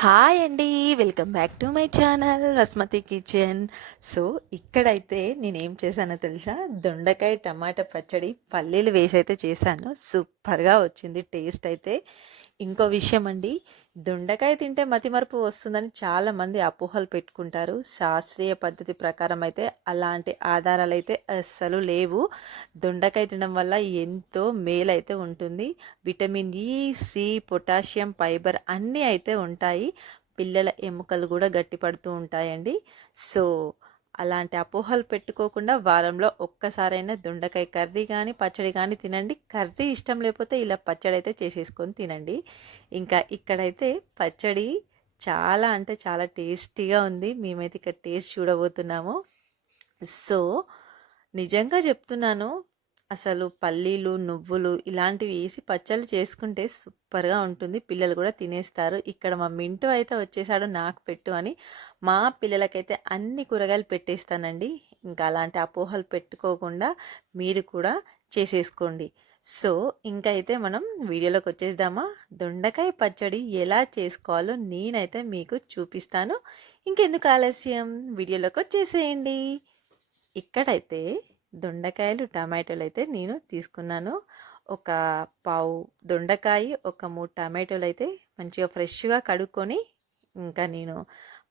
Hi అండి. Welcome back to my channel Vasmathi kitchen. So ఇక్కడైతే నేనేం చేశానో తెలుసా, దొండకాయ టమాటా పచ్చడి పల్లీలు వేసైతే చేశాను. సూపర్గా వచ్చింది టేస్ట్ అయితే. ఇంకో విషయం అండి, దొండకాయ తింటే మతిమరుపు వస్తుందని చాలామంది అపోహలు పెట్టుకుంటారు. శాస్త్రీయ పద్ధతి ప్రకారం అయితే అలాంటి ఆధారాలు అయితే అస్సలు లేవు. దొండకాయ తినడం వల్ల ఎంతో మేలైతే ఉంటుంది. Vitamin E, C, potassium, fibre అన్నీ అయితే ఉంటాయి. పిల్లల ఎముకలు కూడా గట్టిపడుతూ ఉంటాయండి. సో అలాంటి అపోహలు పెట్టుకోకుండా వారంలో ఒక్కసారైనా దొండకాయ కర్రీ కానీ పచ్చడి కానీ తినండి. కర్రీ ఇష్టం లేకపోతే ఇలా పచ్చడి అయితే చేసేసుకొని తినండి. ఇంకా ఇక్కడైతే పచ్చడి చాలా అంటే చాలా టేస్టీగా ఉంది. మేమైతే ఇక్కడ టేస్ట్ చూడబోతున్నాము. సో నిజంగా చెప్తున్నాను, అసలు పల్లీలు, నువ్వులు ఇలాంటివి వేసి పచ్చళ్ళు చేసుకుంటే సూపర్గా ఉంటుంది. పిల్లలు కూడా తినేస్తారు. ఇక్కడ మా మింటూ అయితే వచ్చేసాడు నాకు పెట్టు అని. మా పిల్లలకైతే అన్ని కూరగాయలు పెట్టేస్తానండి. ఇంకా అలాంటి అపోహలు పెట్టుకోకుండా మీరు కూడా చేసేసుకోండి. సో ఇంకా అయితే మనం వీడియోలోకి వచ్చేద్దామా. దొండకాయ పచ్చడి ఎలా చేసుకోవాలో నేనైతే మీకు చూపిస్తాను. ఇంకెందుకు ఆలస్యం, వీడియోలోకి వచ్చేసేయండి. ఇక్కడైతే దొండకాయలు, టమాటోలు అయితే నేను తీసుకున్నాను. ఒక పావు దొండకాయ, ఒక 3 టమాటోలు అయితే మంచిగా ఫ్రెష్గా కడుక్కొని, ఇంకా నేను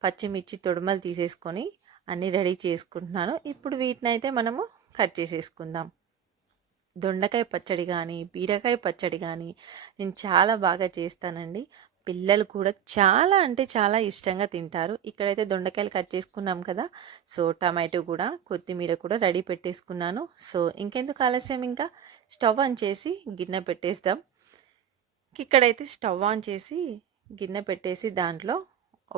పచ్చిమిర్చి తొడుమలు తీసేసుకొని అన్నీ రెడీ చేసుకుంటున్నాను. ఇప్పుడు వీటిని అయితే మనము కట్ చేసేసుకుందాం. దొండకాయ పచ్చడి కానీ, బీరకాయ పచ్చడి కానీ నేను చాలా బాగా చేస్తానండి. పిల్లలు కూడా చాలా అంటే చాలా ఇష్టంగా తింటారు. ఇక్కడైతే దొండకాయలు కట్ చేసుకున్నాం కదా. సో టమాటో కూడా, కొత్తిమీర కూడా రెడీ పెట్టేసుకున్నాను. సో ఇంకెందుకు ఆలస్యం, ఇంకా స్టవ్ ఆన్ చేసి గిన్నె పెట్టేద్దాం. ఇక్కడైతే స్టవ్ ఆన్ చేసి గిన్నె పెట్టేసి దాంట్లో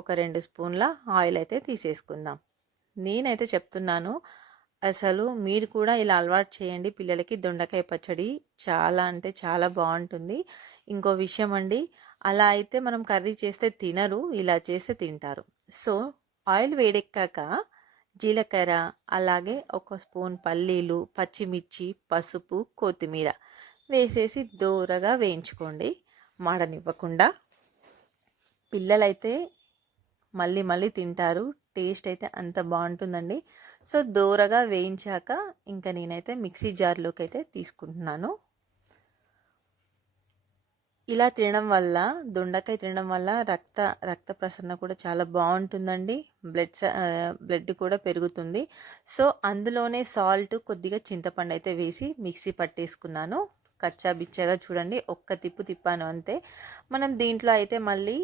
ఒక 2 స్పూన్ల ఆయిల్ అయితే తీసేసుకుందాం. నేనైతే చెప్తున్నాను, అసలు మీరు కూడా ఇలా అలవాటు చేయండి పిల్లలకి. దొండకాయ పచ్చడి చాలా అంటే చాలా బాగుంటుంది. ఇంకో విషయం అండి, అలా అయితే మనం కర్రీ చేస్తే తినరు, ఇలా చేస్తే తింటారు. సో ఆయిల్ వేడెక్కాక జీలకర్ర, అలాగే ఒక స్పూన్ పల్లీలు, పచ్చిమిర్చి, పసుపు, కొత్తిమీర వేసేసి దోరగా వేయించుకోండి, మాడనివ్వకుండా. పిల్లలైతే మళ్ళీ మళ్ళీ తింటారు. టేస్ట్ అయితే అంత బాగుంటుందండి. సో దోరగా వేయించాక ఇంకా నేనైతే మిక్సీ జార్లోకి అయితే తీసుకుంటున్నాను. ఇలా తినడం వల్ల, దొండకాయ తినడం వల్ల రక్త ప్రసరణ కూడా చాలా బాగుంటుందండి. బ్లడ్ కూడా పెరుగుతుంది. సో అందులోనే సాల్ట్, కొద్దిగా చింతపండు అయితే వేసి మిక్సీ పట్టేసుకున్నాను. కచ్చా బిచ్చగా చూడండి, ఒక్క తిప్పు తిప్పాను అంతే. మనం దీంట్లో అయితే మళ్ళీ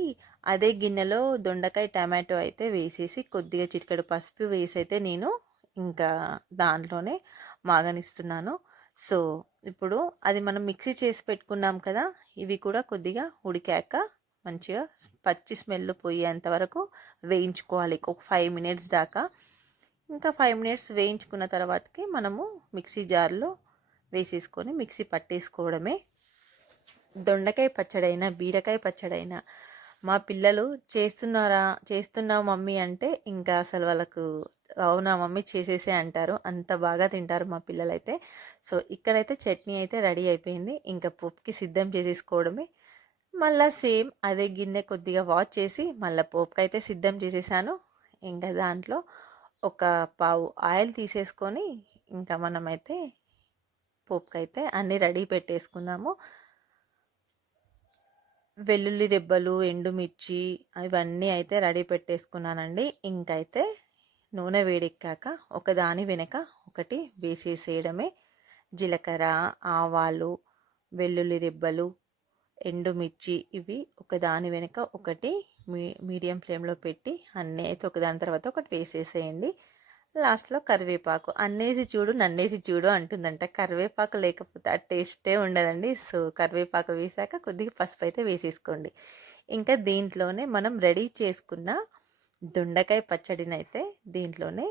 అదే గిన్నెలో దొండకాయ, టమాటో అయితే వేసేసి కొద్దిగా చిటికెడు పసుపు వేసి అయితే నేను ఇంకా దాంట్లోనే మాగనిస్తున్నాను. సో ఇప్పుడు అది మనం మిక్సీ చేసి పెట్టుకున్నాం కదా, ఇవి కూడా కొద్దిగా ఉడికాక మంచిగా పచ్చి స్మెల్ పోయేంత వరకు వేయించుకోవాలి, ఒక 5 మినిట్స్ దాకా. ఇంకా 5 మినిట్స్ వేయించుకున్న తర్వాతకి మనము మిక్సీ జార్లో వేసేసుకొని మిక్సీ పట్టేసుకోవడమే. దొండకాయ పచ్చడైనా, బీరకాయ పచ్చడైనా మా పిల్లలు చేస్తున్నావు మమ్మీ అంటే ఇంకా అసలు వాళ్ళకు అవునా మమ్మీ చేసేసే అంటారు. అంత బాగా తింటారు మా పిల్లలైతే. సో ఇక్కడైతే చట్నీ అయితే రెడీ అయిపోయింది. ఇంకా పోపుకి సిద్ధం చేసేసుకోవడమే. మళ్ళీ సేమ్ అదే గిన్నె కొద్దిగా వాష్ చేసి మళ్ళీ పోపుకి అయితే సిద్ధం చేసేసాను. ఇంకా దాంట్లో ఒక పావు ఆయిల్ తీసేసుకొని ఇంకా మనమైతే పోపుకి అయితే అన్నీ రెడీ పెట్టేసుకుందాము. వెల్లుల్లి రెబ్బలు, ఎండుమిర్చి ఇవన్నీ అయితే రెడీ పెట్టేసుకున్నానండి. ఇంకైతే నూనె వేడెక్కాక ఒకదాని వెనక ఒకటి వేసేసేయడమే. జీలకర్ర, ఆవాలు, వెల్లుల్లి రెబ్బలు, ఎండుమిర్చి ఇవి ఒకదాని వెనక ఒకటి మీడియం ఫ్లేమ్లో పెట్టి అన్నీ అయితే ఒకదాని తర్వాత ఒకటి వేసేసేయండి. లాస్ట్లో కరివేపాకు, అన్నేసి చూడు నన్నేసి చూడు అంటుందంట. కరివేపాకు లేకపోతే ఆ టేస్టే ఉండదండి. సో కరివేపాకు వేసాక కొద్దిగా పసుపు అయితే వేసేసుకోండి. ఇంకా దీంట్లోనే మనం రెడీ చేసుకున్న దొండకాయ పచ్చడిని అయితే దీంట్లోనే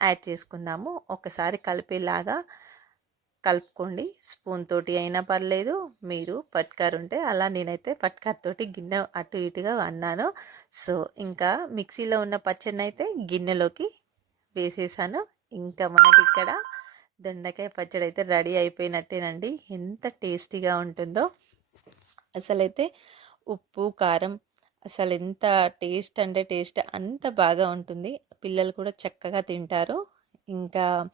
యాడ్ చేసుకుందాము. ఒకసారి కలిపేలాగా కలుపుకోండి. స్పూన్ తోటి అయినా పర్లేదు, మీరు పట్కారు ఉంటే అలా, నేనైతే పట్కారు తోటి గిన్నె అటు ఇటుగా అన్నాను. సో ఇంకా మిక్సీలో ఉన్న పచ్చడిని అయితే గిన్నెలోకి వేసేసాను. ఇంకా మనకి ఇక్కడ దొండకాయ పచ్చడి అయితే రెడీ అయిపోయినట్టేనండి. ఎంత టేస్టీగా ఉంటుందో అసలైతే. ఉప్పు, కారం అసలు ఎంత టేస్ట్ అంటే టేస్ట్ అంత బాగా ఉంటుంది. పిల్లలు కూడా చక్కగా తింటారు. ఇంకా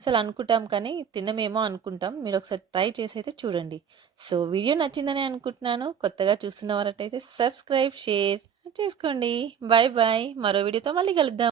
అసలు అనుకుంటాం కానీ తినమేమో అనుకుంటాం. మీరొకసారి ట్రై చేసైతే చూడండి. సో, వీడియో నచ్చిందని అనుకుంటున్నాను. కొత్తగా చూస్తున్న వారటైతే సబ్స్క్రైబ్, షేర్ చేసుకోండి. Bye bye. మరో వీడియోతో మళ్ళీ కలుద్దాం.